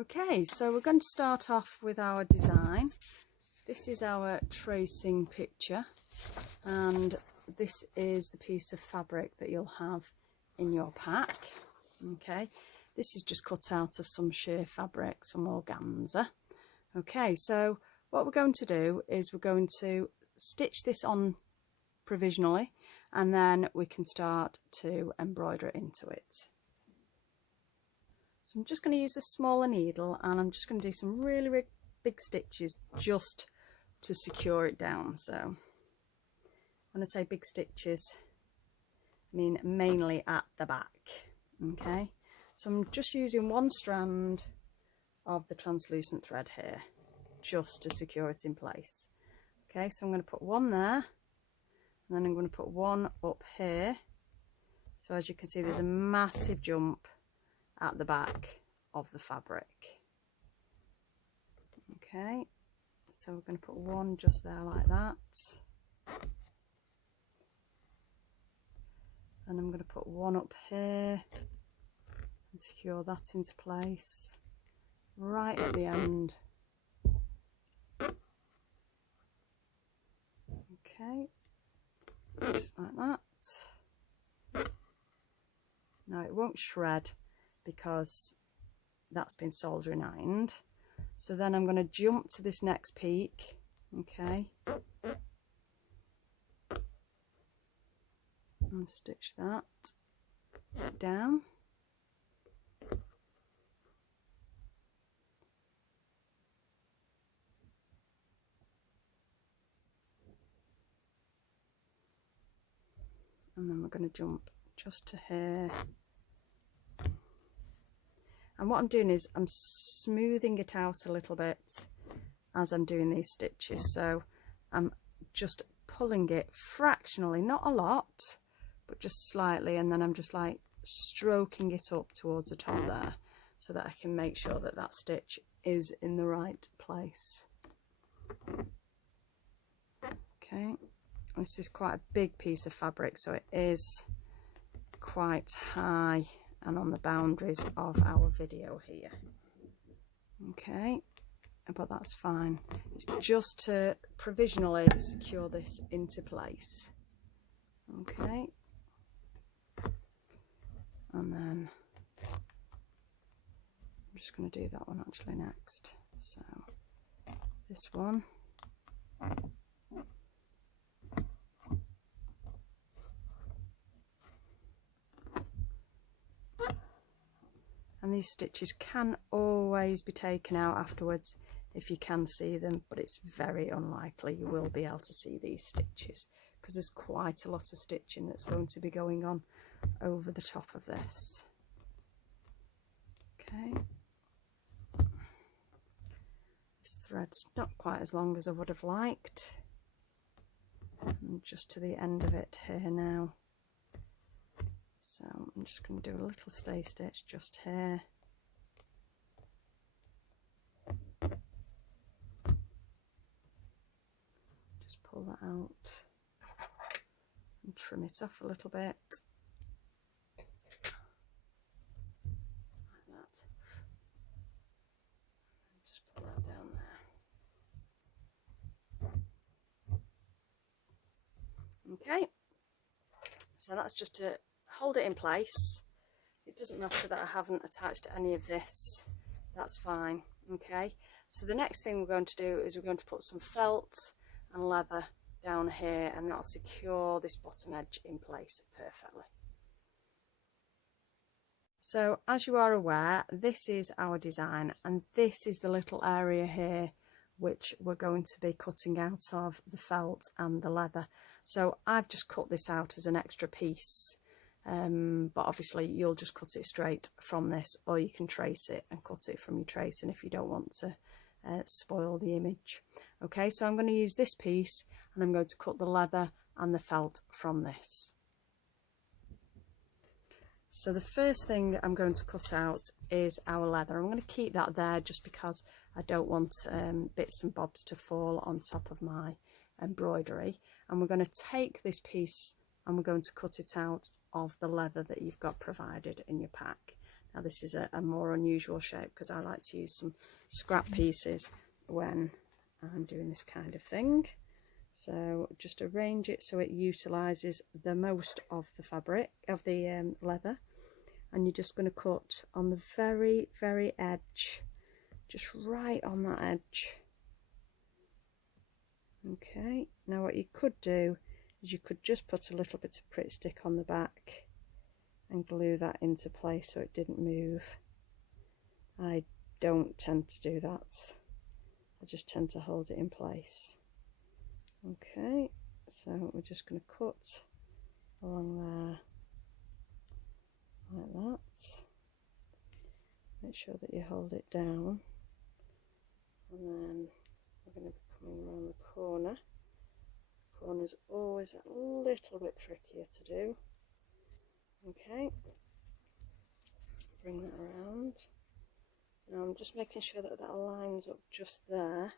Okay, so we're going to start off with our design. This is our tracing picture, and this is the piece of fabric that you'll have in your pack. Okay, this is just cut out of some sheer fabric, some organza. Okay, so what we're going to do is we're going to stitch this on provisionally, and then we can start to embroider into it. So I'm just going to use the smaller needle, and I'm just going to do some really big stitches just to secure it down. So when I say big stitches, I mean mainly at the back. Okay, so I'm just using one strand of the translucent thread here just to secure it in place. Okay, so I'm going to put one there, and then I'm going to put one up here. So as you can see, there's a massive jump at the back of the fabric. Okay, so we're going to put one just there like that, and I'm going to put one up here and secure that into place right at the end. Okay, just like that. Now it won't shred because that's been soldering ironed. So then I'm going to jump to this next peak. Okay, and stitch that down. And then we're going to jump just to here. And what I'm doing is I'm smoothing it out a little bit as I'm doing these stitches. So I'm just pulling it fractionally, not a lot, but just slightly, and then I'm just like stroking it up towards the top there so that I can make sure that that stitch is in the right place. Okay, this is quite a big piece of fabric, so it is quite high and on the boundaries of our video here. Okay, but that's fine. It's just to provisionally secure this into place. Okay, and then I'm just going to do that one actually next. So this one, and these stitches can always be taken out afterwards if you can see them, but it's very unlikely you will be able to see these stitches because there's quite a lot of stitching that's going to be going on over the top of this. Okay, this thread's not quite as long as I would have liked. I'm just to the end of it here now. So I'm just going to do a little stay stitch just here. Just pull that out and trim it off a little bit. Like that. Just pull that down there. Okay, so that's just to hold it in place. It doesn't matter that I haven't attached any of this, that's fine. Okay, so the next thing we're going to do is we're going to put some felt and leather down here, and that'll secure this bottom edge in place perfectly. So as you are aware, this is our design, and this is the little area here which we're going to be cutting out of the felt and the leather. So I've just cut this out as an extra piece. But obviously you'll just cut it straight from this, or you can trace it and cut it from your tracing if you don't want to spoil the image. Okay, so I'm going to use this piece, and I'm going to cut the leather and the felt from this. So the first thing I'm going to cut out is our leather. I'm going to keep that there just because I don't want bits and bobs to fall on top of my embroidery. And we're going to take this piece and we're going to cut it out of the leather that you've got provided in your pack. Now this is a more unusual shape because I like to use some scrap pieces when I'm doing this kind of thing. So just arrange it so it utilises the most of the fabric, of the leather, and you're just going to cut on the very, very edge, just right on that edge. Okay, now what you could do is you could just put a little bit of Pritt stick on the back and glue that into place so it didn't move. I don't tend to do that. I just tend to hold it in place. Okay, so we're just going to cut along there like that. Make sure that you hold it down, and then we're going to be coming around the corner. The corner's always a little bit trickier to do. Okay, bring that around. Now I'm just making sure that that lines up just there.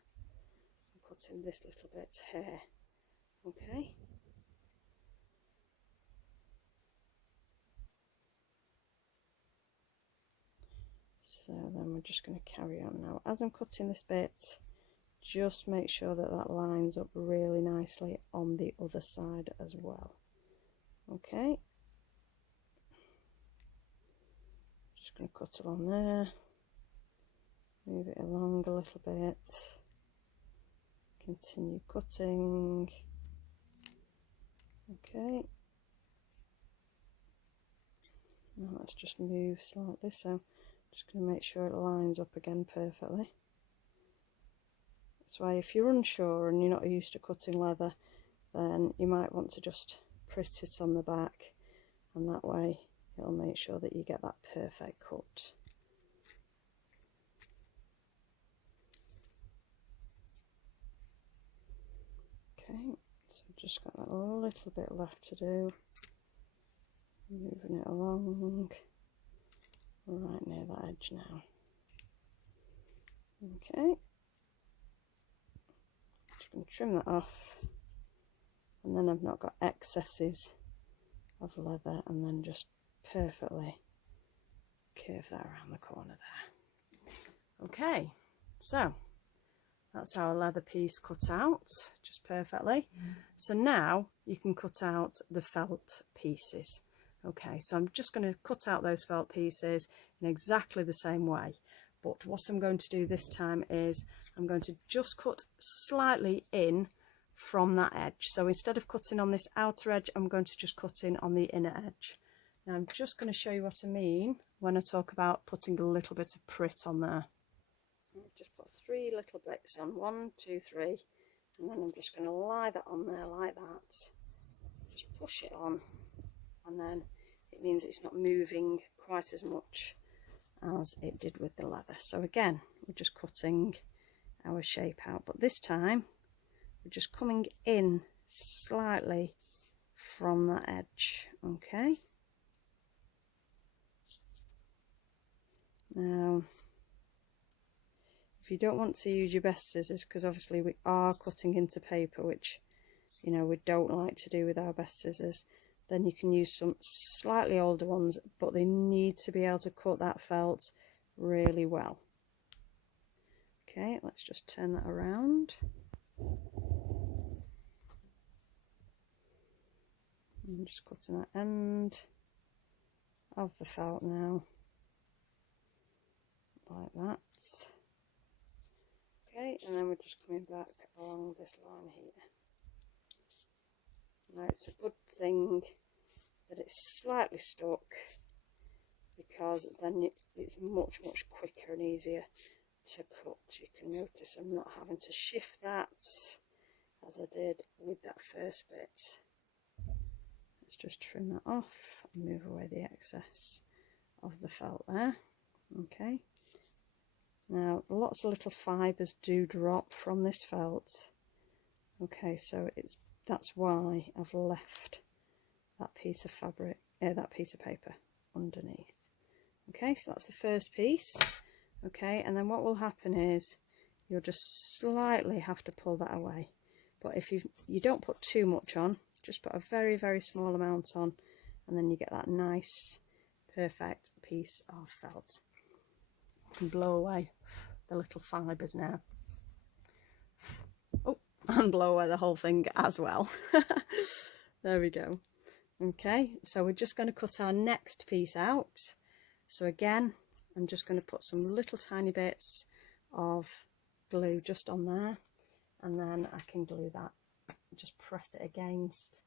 I'm cutting this little bit here. Okay. So then we're just going to carry on now. As I'm cutting this bit, just make sure that that lines up really nicely on the other side as well. Okay. Just going to cut along there. Move it along a little bit. Continue cutting. Okay. Now let's just move slightly, so just going to make sure it lines up again perfectly. That's why if you're unsure and you're not used to cutting leather, then you might want to just Pritt it on the back, and that way it'll make sure that you get that perfect cut. Okay, so I've just got that little bit left to do. Moving it along right near that edge now. Okay, just going to trim that off, and then I've not got excesses of leather, and then just perfectly curve that around the corner there. Okay, so that's our leather piece cut out just perfectly. So now you can cut out the felt pieces. Okay, so I'm just going to cut out those felt pieces in exactly the same way, but what I'm going to do this time is I'm going to just cut slightly in from that edge. So instead of cutting on this outer edge, I'm going to just cut in on the inner edge. Now I'm just going to show you what I mean when I talk about putting a little bit of Pritt on there. Just put 3 little bits on, 1, 2, 3, and then I'm just going to lie that on there like that. Just push it on, and then it means it's not moving quite as much as it did with the leather. So again, we're just cutting our shape out, but this time we're just coming in slightly from that edge. Okay, now if you don't want to use your best scissors, because obviously we are cutting into paper, which, you know, we don't like to do with our best scissors, then you can use some slightly older ones, but they need to be able to cut that felt really well. Okay, let's just turn that around. I'm just cutting that end of the felt now, like that. Okay, and then we're just coming back along this line here. Now it's a good thing that it's slightly stuck, because then it's much quicker and easier to cut. You can notice I'm not having to shift that as I did with that first bit. Let's just trim that off and move away the excess of the felt there. Okay, now lots of little fibres do drop from this felt. Okay, so that's why I've left that piece of fabric, that piece of paper underneath. Okay, so that's the first piece. Okay, and then what will happen is you'll just slightly have to pull that away, but if you don't put too much on, just put a very small amount on, and then you get that nice perfect piece of felt. I can blow away the little fibres now. Oh, and blow away the whole thing as well. There we go. Okay, so we're just going to cut our next piece out. So again, I'm just going to put some little tiny bits of glue just on there, and then I can glue that, just press it against,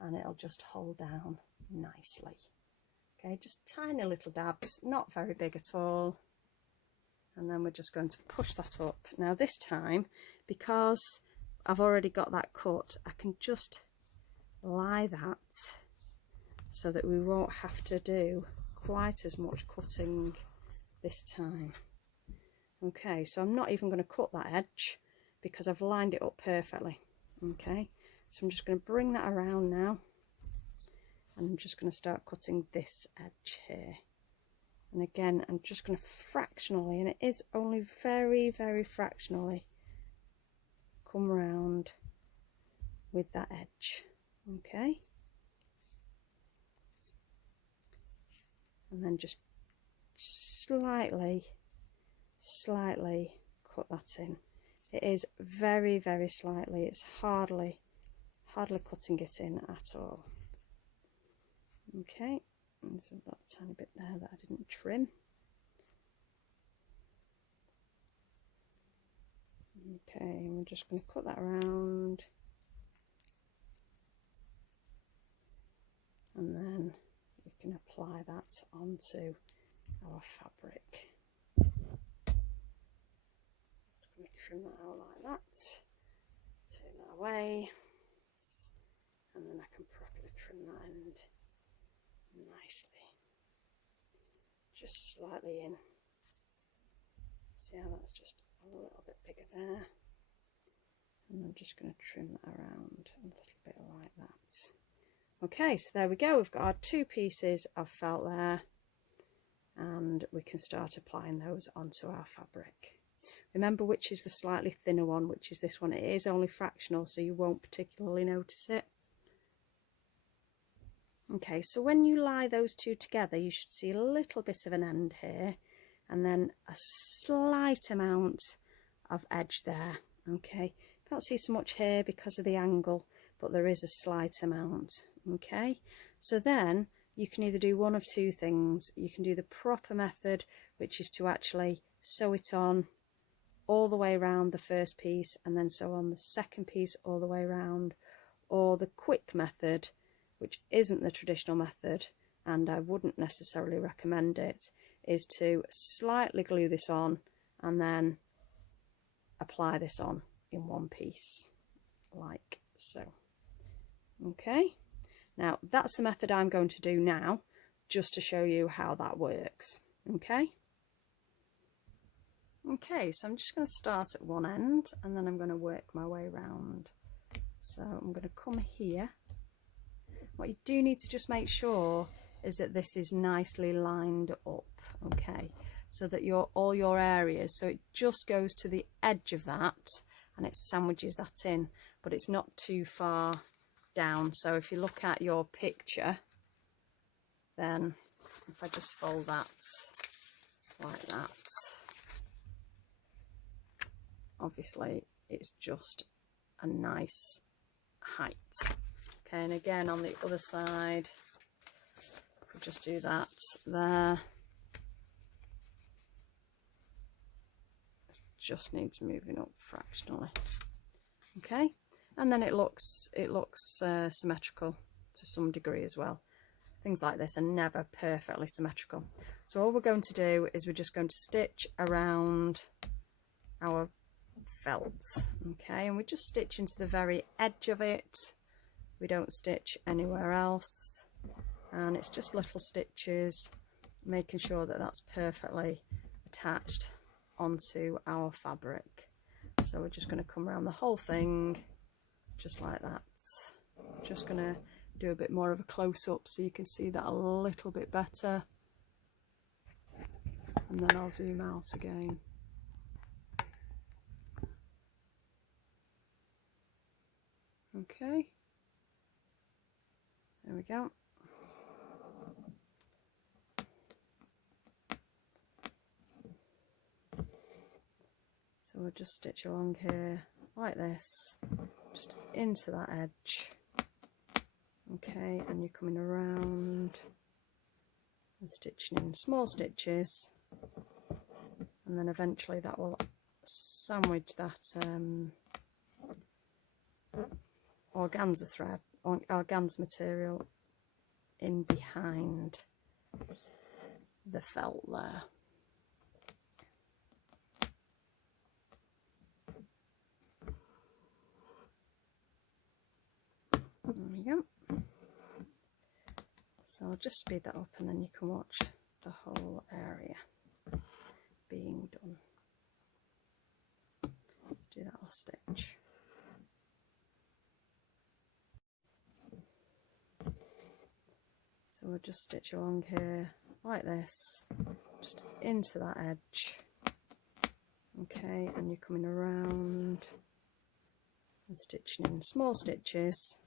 and it'll just hold down nicely. Okay, just tiny little dabs, not very big at all. And then we're just going to push that up. Now this time, because I've already got that cut, I can just lie that so that we won't have to do quite as much cutting this time. Okay, so I'm not even going to cut that edge because I've lined it up perfectly. Okay, so I'm just going to bring that around now, and I'm just going to start cutting this edge here. And again, I'm just going to fractionally, and it is only very, very fractionally, come round with that edge. Okay, and then just slightly cut that in. It is very, very slightly. It's hardly cutting it in at all. Okay, there's a tiny bit there that I didn't trim. Okay, and we're just going to cut that around, and then we can apply that onto our fabric. Just going to trim that out like that, take that away, and then I can properly trim that end nicely, just slightly in. See how that's just a little bit bigger there, and I'm just going to trim that around a little bit like that. Okay, so there we go, we've got our two pieces of felt there, and we can start applying those onto our fabric. Remember which is the slightly thinner one, which is this one. It is only fractional, so you won't particularly notice it. Okay, so when you lie those two together, you should see a little bit of an end here, and then a slight amount of edge there. Okay, can't see so much here because of the angle, but there is a slight amount. Okay, so then you can either do one of two things. You can do the proper method, which is to actually sew it on all the way around the first piece, and then sew on the second piece all the way around, or the quick method, which isn't the traditional method, and I wouldn't necessarily recommend it, is to slightly glue this on and then apply this on in one piece, like so. Okay, now that's the method I'm going to do now, just to show you how that works. Okay. Okay, so I'm just going to start at one end, and then I'm going to work my way around. So I'm going to come here. What you do need to just make sure is that this is nicely lined up, okay, so that all your areas, so it just goes to the edge of that and it sandwiches that in, but it's not too far down. So if you look at your picture, then if I just fold that like that, obviously it's just a nice height. Okay, and again on the other side, we'll just do that there. It just needs moving up fractionally. Okay, and then it looks symmetrical to some degree as well. Things like this are never perfectly symmetrical. So all we're going to do is we're just going to stitch around our felt. Okay, and we just stitch into the very edge of it. We don't stitch anywhere else, and it's just little stitches, making sure that that's perfectly attached onto our fabric. So we're just going to come around the whole thing just like that. Just going to do a bit more of a close-up so you can see that a little bit better, and then I'll zoom out again. Okay, there we go. So we'll just stitch along here like this, just into that edge. Okay, and you're coming around and stitching in small stitches, and then eventually that will sandwich that organza thread, or organza material in behind the felt there. There we go. So I'll just speed that up and then you can watch the whole area being done. Let's do that last stitch. So we'll just stitch along here like this, just into that edge. Okay, and you're coming around and stitching in small stitches.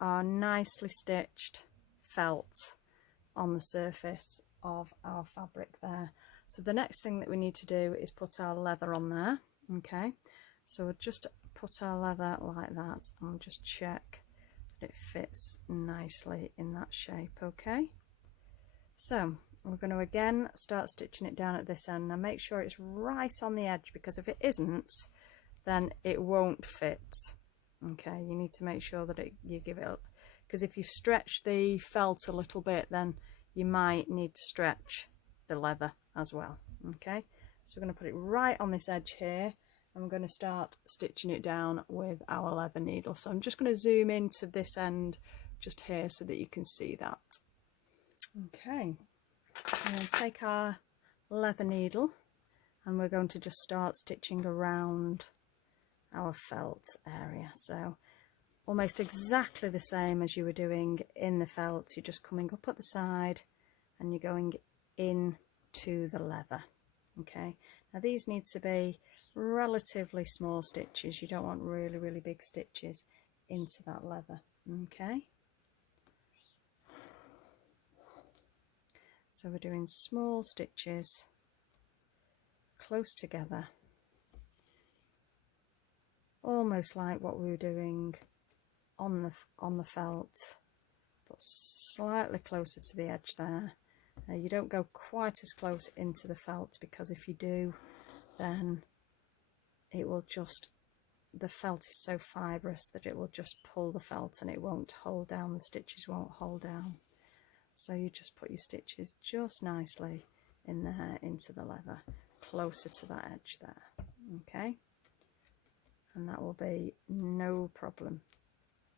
our nicely stitched felt on the surface of our fabric there. So the next thing that we need to do is put our leather on there. Okay, so we'll just put our leather like that and just check that it fits nicely in that shape. Okay, so we're going to again start stitching it down at this end. Now make sure it's right on the edge, because if it isn't, then it won't fit. Okay, you need to make sure that you give it, because if you stretch the felt a little bit, then you might need to stretch the leather as well. Okay, so we're going to put it right on this edge here, and we're going to start stitching it down with our leather needle. So I'm just going to zoom into this end just here so that you can see that. Okay, and then take our leather needle and we're going to just start stitching around our felt area. So almost exactly the same as you were doing in the felt, you're just coming up at the side and you're going in to the leather. Okay, now these need to be relatively small stitches. You don't want really big stitches into that leather. Okay, so we're doing small stitches close together, almost like what we were doing on the felt, but slightly closer to the edge there. You don't go quite as close into the felt, because if you do, then it will just, the felt is so fibrous that it will just pull the felt and it won't hold down, the stitches won't hold down. So you just put your stitches just nicely in there into the leather, closer to that edge there. Okay, and that will be no problem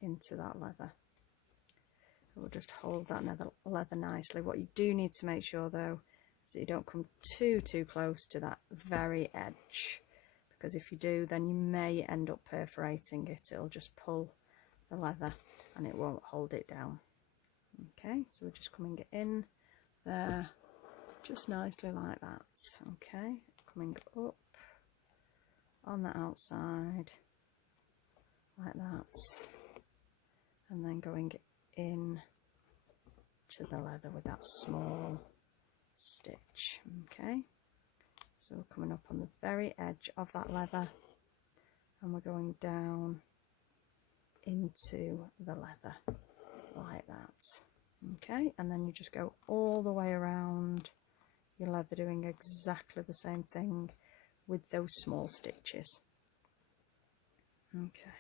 into that leather. We'll just hold that leather nicely. What you do need to make sure though is that you don't come too close to that very edge, because if you do, then you may end up perforating it. It'll just pull the leather and it won't hold it down. Okay, so we're just coming in there just nicely like that. Okay, coming up on the outside like that, and then going in to the leather with that small stitch. Okay, so we're coming up on the very edge of that leather and we're going down into the leather like that. Okay, and then you just go all the way around your leather, doing exactly the same thing with those small stitches. Okay.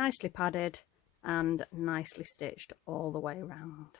nicely padded and nicely stitched all the way around.